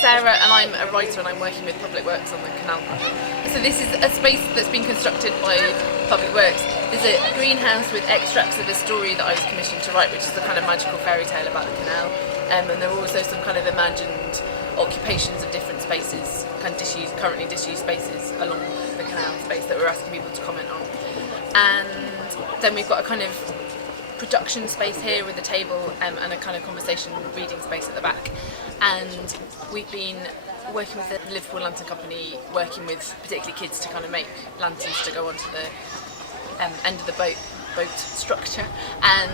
Sarah and I'm a writer and I'm working with Public Works on the Canal Carnival. So this is a space that's been constructed by Public Works. There's a greenhouse with extracts of a story that I was commissioned to write, which is a kind of magical fairy tale about the canal. And there are also some kind of imagined occupations of different spaces, kind of currently disused spaces along the canal space that we're asking people to comment on. And then we've got a kind of production space here with a table and a kind of conversation reading space at the back. And we've been working with the Liverpool Lantern Company, working with particularly kids to kind of make lanterns to go onto the end of the boat structure, and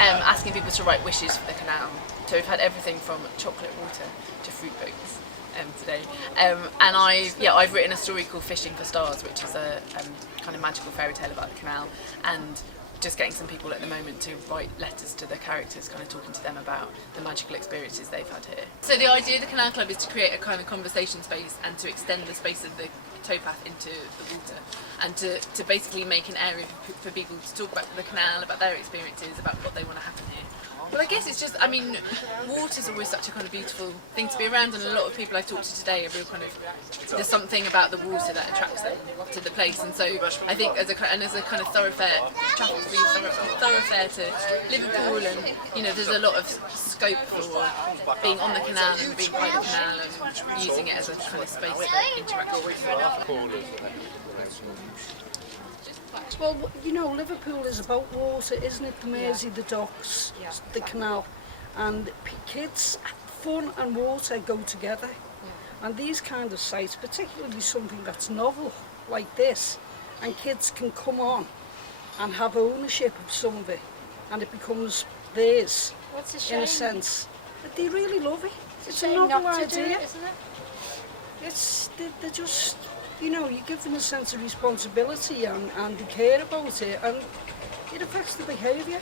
asking people to write wishes for the canal. So we've had everything from chocolate water to fruit boats today. And I've written a story called Fishing for Stars, which is a kind of magical fairy tale about the canal, and just getting some people at the moment to write letters to the characters, kind of talking to them about the magical experiences they've had here. So the idea of the Canal Club is to create a kind of conversation space and to extend the space of the towpath into the water, and to basically make an area for people to talk about the canal, about their experiences, about what they want to happen here. Well, I guess it's just, water's always such a kind of beautiful thing to be around, and a lot of people I've talked to today are real kind of, there's something about the water that attracts them to the place, and so I think as a kind of thoroughfare, traffic-free thoroughfare to Liverpool, and there's a lot of scope for being on the canal and being by the canal and using it as a kind of space for interaction. Well, Liverpool is about water, isn't it? The Mersey, the docks, the canal, and kids, fun and water go together. And these kind of sites, particularly something that's novel like this, and kids can come on and have ownership of some of it, and it becomes theirs. What's a shame? In a sense. But they really love it. It's a novel not to idea. do it, isn't it? They're just, you give them a sense of responsibility and they care about it, and it affects the behaviour.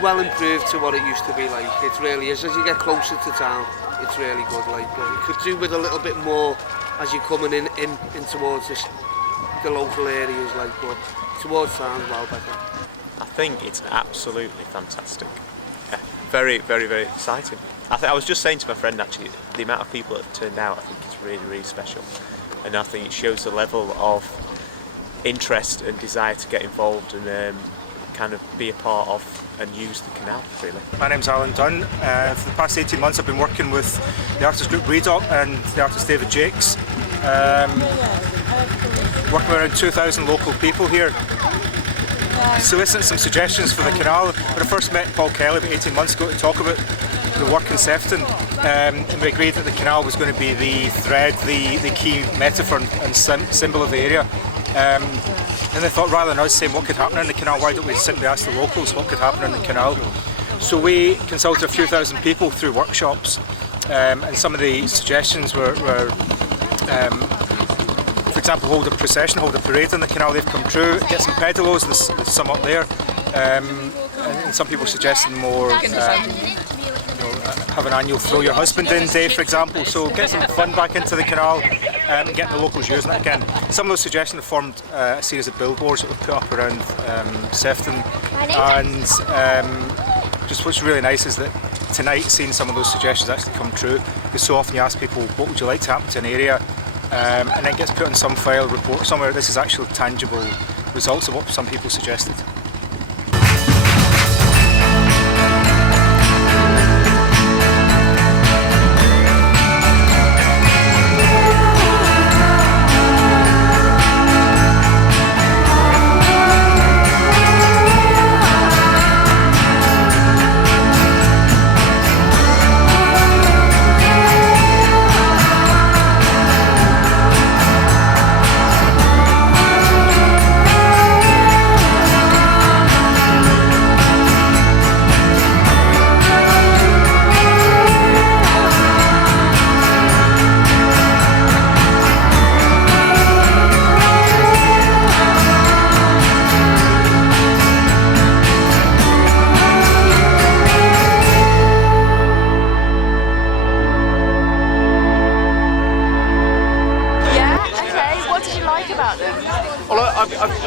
Well improved to what it used to be like. It really is. As you get closer to town, it's really good. But you could do with a little bit more as you're coming in towards the local areas, but towards town, well better. I think it's absolutely fantastic. Yeah, very, very, very exciting. I was just saying to my friend actually, the amount of people that have turned out, I think it's really, really special, and I think it shows the level of interest and desire to get involved and kind of be a part of and use the canal, really. My name's Alan Dunn. For the past 18 months I've been working with the artist group Redoc and the artist David Jakes. Working with around 2,000 local people here. Soliciting some suggestions for the canal. When I first met Paul Kelly about 18 months ago to talk about the work in Sefton, and we agreed that the canal was going to be the thread, the key metaphor and symbol of the area. And they thought, rather than us saying what could happen in the canal, why don't we simply ask the locals what could happen in the canal? So we consulted a few thousand people through workshops, and some of the suggestions were for example, hold a procession, hold a parade in the canal. They've come true, get some pedalos, there's some up there, and some people are suggesting more, have an annual Throw Your Husband In day, for example, so get some fun back into the canal and getting the locals using it again. Some of those suggestions have formed a series of billboards that we've put up around Sefton, and just what's really nice is that tonight seeing some of those suggestions actually come true, because so often you ask people what would you like to happen to an area, and then it gets put in some file report somewhere. This is actual tangible results of what some people suggested.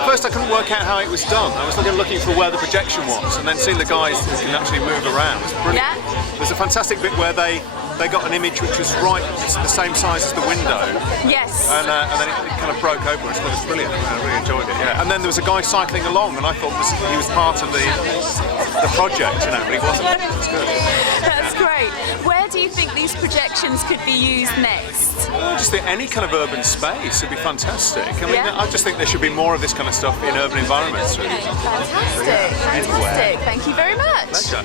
First I couldn't work out how it was done. I was looking for where the projection was, and then seeing the guys who can actually move around was brilliant. Yeah. There's a fantastic bit where they got an image which was right the same size as the window. Yes. And then it kind of broke open. It was brilliant. I really enjoyed it. Yeah. And then there was a guy cycling along, and I thought he was part of the project, but he wasn't. It was good. That's great. Where do you think these projections could be used next? I just think any kind of urban space would be fantastic. I mean, I just think there should be more of this kind of stuff in urban environments. Really. Fantastic. Thank you very much. Pleasure.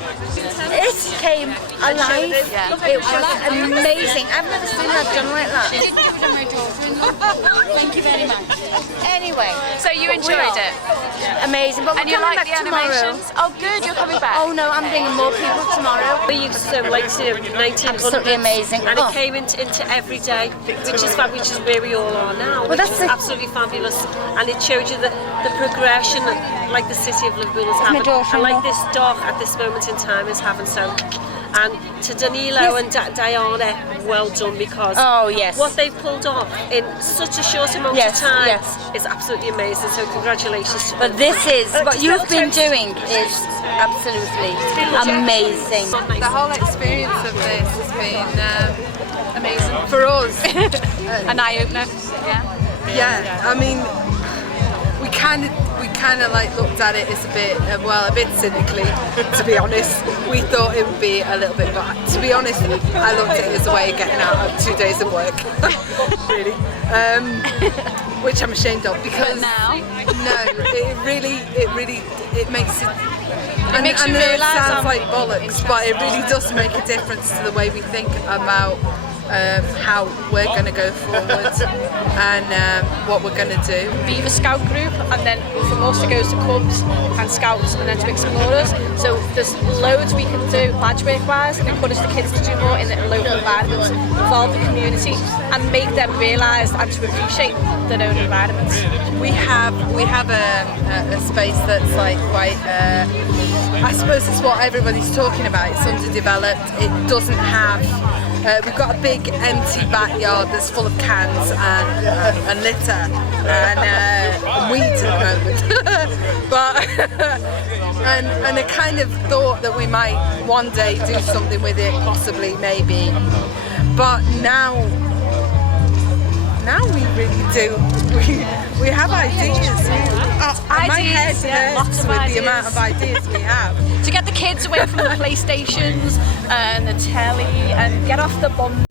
It came alive. Yeah. It was amazing. I've never seen that done like that. She didn't do it on my daughter-in-law. Thank you very much. Anyway, So you enjoyed it? amazing. But And we're you coming like back the tomorrow. animations? Oh good, you're coming back. Oh no, I'm bringing more people tomorrow. We used to 1900s, Absolutely amazing. and Oh. it came into every day, which is fabulous, which is where we all are now. Well, Which that's is it. absolutely fabulous, and it showed you the progression, like the city of Liverpool is having, daughter-in-law. and like this dock at this moment in time is having. So, and to Danilo and Diana, well done, because Oh yes. what they've pulled off in such a short amount Yes, of time yes. is absolutely amazing. So congratulations to But them. this is what just you've little been toast. doing is absolutely amazing. The whole experience of this has been amazing for us. An eye-opener. Yeah, I mean, we kind of like looked at it as a bit cynically, to be honest. We thought it would be a little bit, but to be honest, I looked at it as a way of getting out of 2 days of work, really, which I'm ashamed of because But now? no, it makes it. It makes you I know it realise sounds how like bollocks, but it really does make a difference to the way we think about how we're going to go forward and what we're going to do. Beaver Scout group, and then from us it goes to Cubs and Scouts and then to Explorers. So there's loads we can do badge work wise and encourage the kids to do more in the local environments, involve the community and make them realise and to appreciate their own environments. We have a space that's like quite I suppose it's what everybody's talking about. It's underdeveloped. It doesn't have we've got a big empty backyard that's full of cans and litter and weeds at the moment. But and I kind of thought that we might one day do something with it, possibly, maybe. But now we really do. We have ideas. My head hurts with the amount of ideas we have. To get the kids away from the PlayStations and the telly and get off the bum.